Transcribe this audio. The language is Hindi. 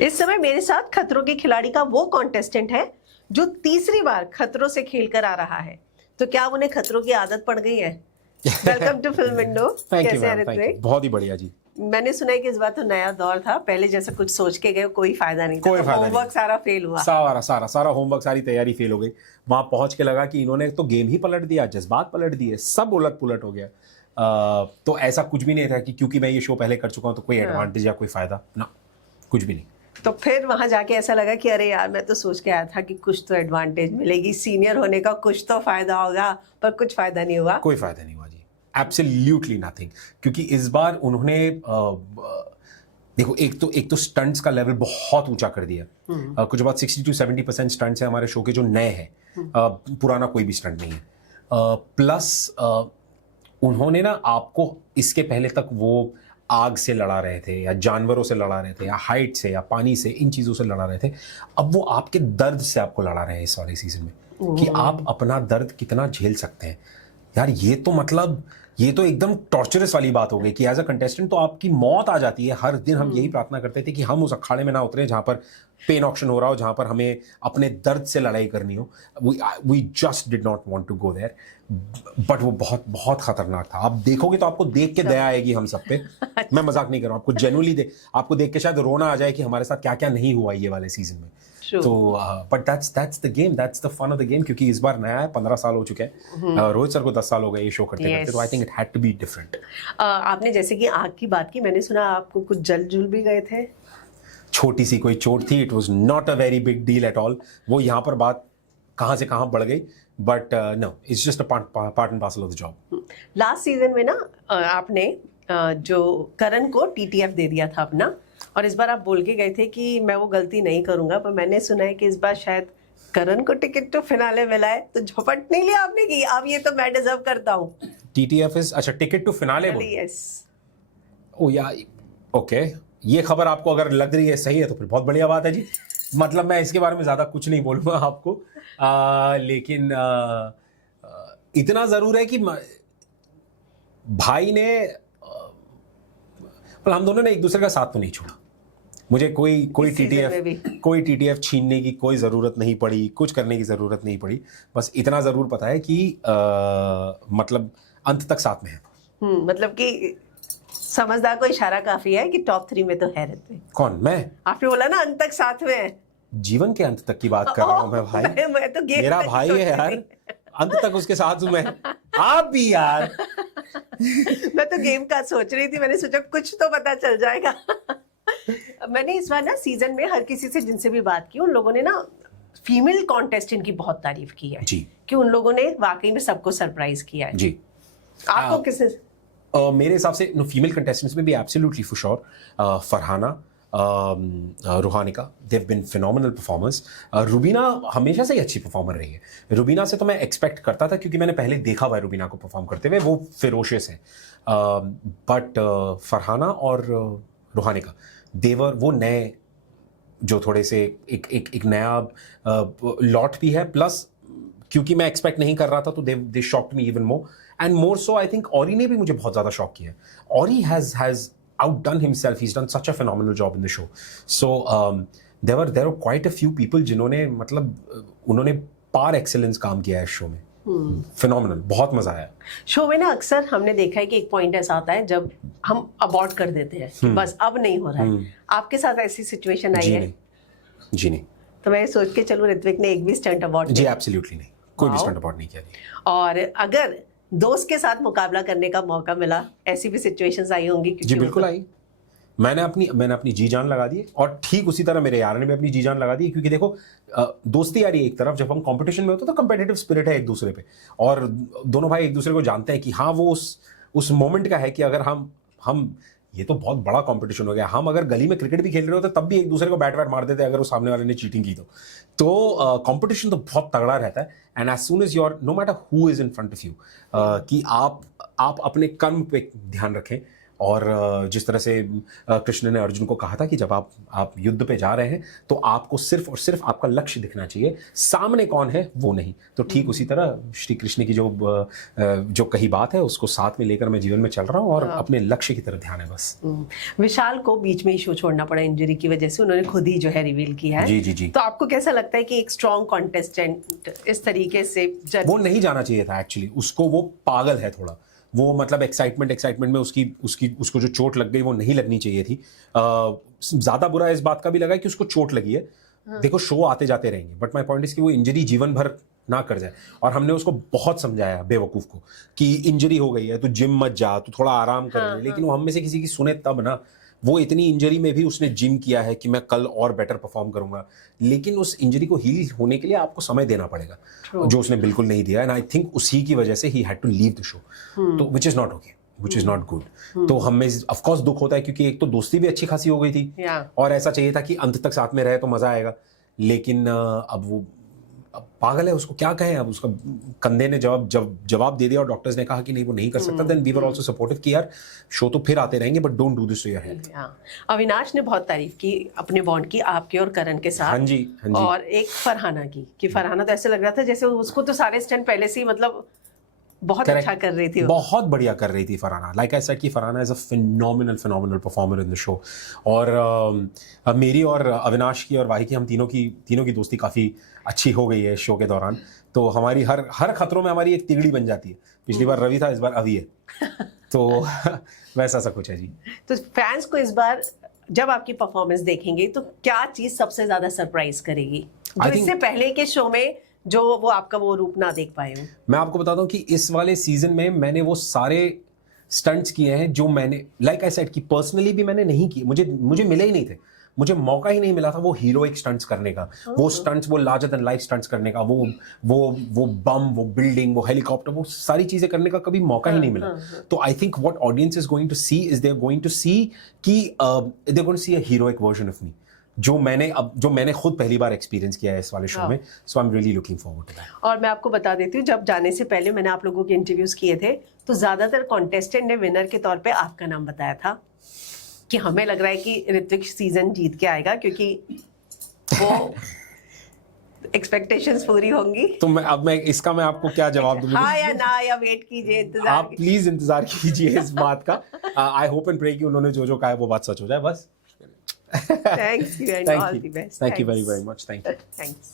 इस समय मेरे साथ खतरों के खिलाड़ी का वो कॉन्टेस्टेंट है जो तीसरी बार खतरों से खेल कर आ रहा है। तो क्या उन्हें खतरों की आदत पड़ गई है? Welcome to Film Window. Thank you कैसे हैं मैम, थैंक यू। ऋत्विक? बहुत ही बढ़िया जी। मैंने सुना है कि इस बार तो नया दौर था, पहले जैसा कुछ सोच के गए कोई फायदा नहीं था, कोई तो फायदा होमवर्क नहीं। सारा फेल हुआ। सारा होमवर्क, सारी तैयारी फेल हो गई। वहां पहुंच के लगा कि इन्होंने तो गेम ही पलट दिया, जज्बात पलट दिए, सब उलट पुलट हो गया। तो ऐसा कुछ भी नहीं था कि क्योंकि मैं ये शो पहले कर चुका हूं तो कोई एडवांटेज या कोई फायदा ना, कुछ भी नहीं। तो फिर वहां जाके ऐसा लगा कि अरे यार, मैं तो सोच के आया था कि कुछ तो एडवांटेज मिलेगी, सीनियर होने का कुछ तो फायदा होगा, पर कुछ फायदा नहीं हुआ। कोई फायदा नहीं हुआ जी, एब्सोल्युटली नथिंग। क्योंकि इस बार उन्होंने देखो, एक तो स्टंट्स का लेवल बहुत ऊंचा कर दिया। कुछ about 60 to 70% स्टंट्स हैं हमारे शो के जो नए हैं। पुराना कोई भी स्टंट नहीं है। प्लस उन्होंने ना आपको इसके पहले तक वो आग से लड़ा रहे थे या जानवरों से लड़ा रहे थे या हाइट से या पानी से, इन चीज़ों से लड़ा रहे थे। अब वो आपके दर्द से आपको लड़ा रहे हैं इस वाले सीजन में, कि आप अपना दर्द कितना झेल सकते हैं। यार ये तो मतलब, ये तो एकदम टॉर्चरस वाली बात हो गई कि एज अ कंटेस्टेंट तो आपकी मौत आ जाती है। हर दिन हम यही प्रार्थना करते थे कि हम उस अखाड़े में ना उतरे जहां पर पेन ऑक्शन हो रहा हो, जहां पर हमें अपने दर्द से लड़ाई करनी हो। We just did not want to go there. But वो बहुत बहुत खतरनाक था। आप देखोगे तो आपको देख के दया आएगी हम सब पे। मैं मजाक नहीं कर रहा हूं, आपको जेन्युइनली आपको देख के शायद रोना आ जाए कि हमारे साथ क्या क्या नहीं हुआ ये वाले सीजन में। तो but that's the game, that's the fun of the game. क्योंकि इस बार नया है, 15 साल हो चुके हैं। रोहित सर को 10 साल हो गए ये शो करते करते, तो I think it had to be different. आपने जैसे कि आग की बात की, मैंने सुना आपको कुछ जल जुल भी गए थे। छोटी सी कोई चोट थी, it was not a very big deal at all. वो यहाँ पर बात कहाँ से कहाँ बढ़ गई, but no, it's just a part and parcel of the job. Last season में ना आपने जो करण को टीटीएफ दे दिया था अपना, और इस बार आप बोल के गए थे कि मैं वो गलती नहीं करूंगा। पर मैंने सुना है कि इस बार शायद करण को टिकट तो फिनाले मिला है, तो झपट नहीं लिया आपने कि अब ये तो मैं डिजर्व करता हूँ? टीटीएफ इज, अच्छा, टिकट टू फिनाले बोल। यस। ओ यार, ओके, ये खबर आपको अगर लग रही है सही है तो फिर बहुत बढ़िया बात है जी। मतलब मैं इसके बारे में ज्यादा कुछ नहीं बोलूंगा आपको। लेकिन इतना जरूर है कि भाई ने हम दोनों ने एक दूसरे का साथ तो नहीं छोड़ा। मुझे कोई टीटीएफ छीनने की कोई ज़रूरत नहीं पड़ी, कुछ करने की ज़रूरत नहीं पड़ी। बस इतना ज़रूर पता है कि मतलब अंत तक साथ में है। मतलब कि समझदार को इशारा काफी है कि टॉप 3 में तो है ऋत्विक। कौन? मैं? आपने बोला ना अंत तक साथ में है। जीवन के अंत तक की बात कर रहा हूँ मैं भाई। मैं तो मेरा भाई है यार, अंत तक उसके साथ हूँ मैं। आप भी यार। मैं तो गेम का सोच रही थी, मैंने सोचा कुछ तो पता चल जाएगा। मैंने इस बार ना सीजन में हर किसी से जिनसे भी बात की, उन लोगों ने ना फीमेल कॉन्टेस्टेंट की बहुत तारीफ की है जी, कि उन लोगों ने वाकई में सबको सरप्राइज किया है जी। आपको किसने? मेरे हिसाब से फीमेल कंटेस्टेंट्स में भी absolutely for sure Farhana, Ruhanika, they've been phenomenal performers. Rubina हमेशा से ही अच्छी परफॉर्मर रही है। रुबीना से तो मैं एक्सपेक्ट करता था क्योंकि मैंने पहले देखा हुआ है रुबीना को परफॉर्म करते हुए, वो फिरोशियस है। बट फरहाना और रूहानिका, देवर वो नए जो थोड़े से एक नया लॉट भी है। प्लस क्योंकि मैं एक्सपेक्ट नहीं कर रहा था तो they shocked me even more and more so. I think Orry ने भी मुझे बहुत ज़्यादा शॉक किया। Orry has outdone himself. He's done such a phenomenal job in the show. So there were quite a few people जिन्होंने मतलब उन्होंने par excellence काम किया है इस शो में। Phenomenal, बहुत मजा आया। शो में ना अक्सर हमने देखा है कि एक पॉइंट ऐसा आता है जब हम अबॉर्ट कर देते हैं कि बस अब नहीं हो रहा है। आपके साथ ऐसी सिचुएशन आई है? जी नहीं। तो मैं सोच के चलूं ऋत्विक ने एक भी स्टंट अबॉर्ट? जी एब्सोल्युटली नहीं, कोई भी स्टंट अबॉर्ट नहीं किया। और अगर दोस्त के साथ मुकाबला करने का मौका मिला, ऐसी भी सिचुएशंस आई होंगी? जी बिल्कुल आई। मैंने अपनी जी जान लगा दी, और ठीक उसी तरह मेरे यार ने भी अपनी जी जान लगा दी। क्योंकि देखो, दोस्ती यारी एक तरफ, जब हम कंपटीशन में होते हैं तो कंपेटिटिव स्पिरिट है एक दूसरे पे, और दोनों भाई एक दूसरे को जानते हैं कि हाँ वो उस मोमेंट का है कि अगर हम ये तो बहुत बड़ा कंपटीशन हो गया, हम अगर गली में क्रिकेट भी खेल रहे होते तब भी एक दूसरे को बैट मार देते अगर उस सामने वाले ने चीटिंग की तो कंपटीशन तो बहुत तगड़ा रहता है। And as soon as your, no matter who is in front of you, कि आप अपने कर्म पे ध्यान रखें और जिस तरह से कृष्ण ने अर्जुन को कहा था कि जब आप युद्ध पे जा रहे हैं तो आपको सिर्फ और सिर्फ आपका लक्ष्य दिखना चाहिए, सामने कौन है वो नहीं। तो ठीक उसी तरह श्री कृष्ण की जो कही बात है उसको साथ में लेकर मैं जीवन में चल रहा हूँ और अपने लक्ष्य की तरफ ध्यान है बस। विशाल को बीच में ही शो छोड़ना पड़ा इंजरी की वजह से, उन्होंने खुद ही जो है रिवील किया है। जी जी जी। तो आपको कैसा लगता है कि एक स्ट्रॉन्ग कॉन्टेस्टेंट इस तरीके से वो नहीं जाना चाहिए था एक्चुअली, उसको वो पागल है थोड़ा, वो मतलब एक्साइटमेंट में उसको जो चोट लग गई वो नहीं लगनी चाहिए थी। ज्यादा बुरा इस बात का भी लगा कि उसको चोट लगी है। देखो शो आते जाते रहेंगे, बट माय पॉइंट इज कि वो इंजरी जीवन भर ना कर जाए। और हमने उसको बहुत समझाया बेवकूफ को कि इंजरी हो गई है तो जिम मत जा, तो थोड़ा आराम कर ले, लेकिन वो हम में से किसी की सुने तब ना। वो इतनी इंजरी में भी उसने जिम किया है कि मैं कल और बेटर परफॉर्म करूंगा, लेकिन उस इंजरी को हील होने के लिए आपको समय देना पड़ेगा, जो उसने बिल्कुल नहीं दिया। एंड आई थिंक उसी की वजह से ही had to leave the show, तो which is not okay, which is not good. तो हमें ऑफ कोर्स दुख होता है क्योंकि एक तो दोस्ती भी अच्छी खासी हो गई थी और ऐसा चाहिए था कि अंत तक साथ में रहे तो मजा आएगा, लेकिन अब वो पागल है, उसको क्या कहें। अब उसका कंधे ने जवाब दे दिया और डॉक्टर्स ने कहा कि नहीं वो नहीं कर सकता। Then we were also supportive कि यार शो तो फिर आते रहेंगे, but don't do this to your health. Avinash ने बहुत तारीफ की अपने बॉन्ड की, आपके और करण के साथ। हाँ जी, हाँ जी। और एक फरहाना की कि फरहाना तो ऐसे लग रहा था जैसे उसको तो सारे स्टंट पहले से ही मतलब बहुत Correct. अच्छा कर रही थी, बहुत बढ़िया कर रही थी फरहाना। लाइक आई सेड कि Farhana is a phenomenal performer in the show. और मेरी और अविनाश की और वाही की, हम तीनों की दोस्ती काफ़ी अच्छी हो गई है शो के दौरान। तो हमारी हर खतरों में हमारी एक तिगड़ी बन जाती है। पिछली बार रवि था, इस बार अभी है। तो वैसा सा कुछ है जी। तो फैंस को इस बार जब आपकी परफॉर्मेंस देखेंगे तो क्या चीज सबसे ज्यादा सरप्राइज करेगी जो इससे पहले के शो में जो वो आपका वो रूप ना देख पाए हो? मैं आपको बताता हूँ कि इस वाले सीजन में मैंने वो सारे स्टंट्स किए हैं जो मैंने, लाइक आई सेड कि पर्सनली भी मैंने नहीं किए, मुझे मिले ही नहीं थे, मुझे मौका ही नहीं मिला था वो हीरोइक स्टंट्स करने का, वो स्टंट्स, वो लार्जर देन लाइफ स्टंट्स करने का, वो बम, वो बिल्डिंग, वो हेलीकॉप्टर, वो सारी चीजें करने का कभी मौका ही नहीं मिला। तो I think what audience is going to see is they are going to see कि they are going to see a heroic version of me, जो मैंने खुद पहली बार एक्सपीरियंस किया है इस वाले शो में। So I am really looking forward to that. और मैं आपको बता देती हूँ, जब जाने से पहले मैंने आप लोगों के इंटरव्यूज किए थे तो ज्यादातर कॉन्टेस्टेंट ने विनर के तौर पे आपका नाम बताया था कि हमें लग रहा है कि ऋत्विक सीजन जीत के आएगा क्योंकि वो एक्सपेक्टेशंस पूरी होंगी। तो मैं आपको क्या जवाब दूं? हाँ या ना, या वेट कीजिए, इंतजार आप प्लीज इंतजार कीजिए इस बात का। आई होप एंड प्रे कि उन्होंने जो कहा है वो बात सच हो जाए बस। Thanks you and all the best. Thank you very much. Thank you. Thanks.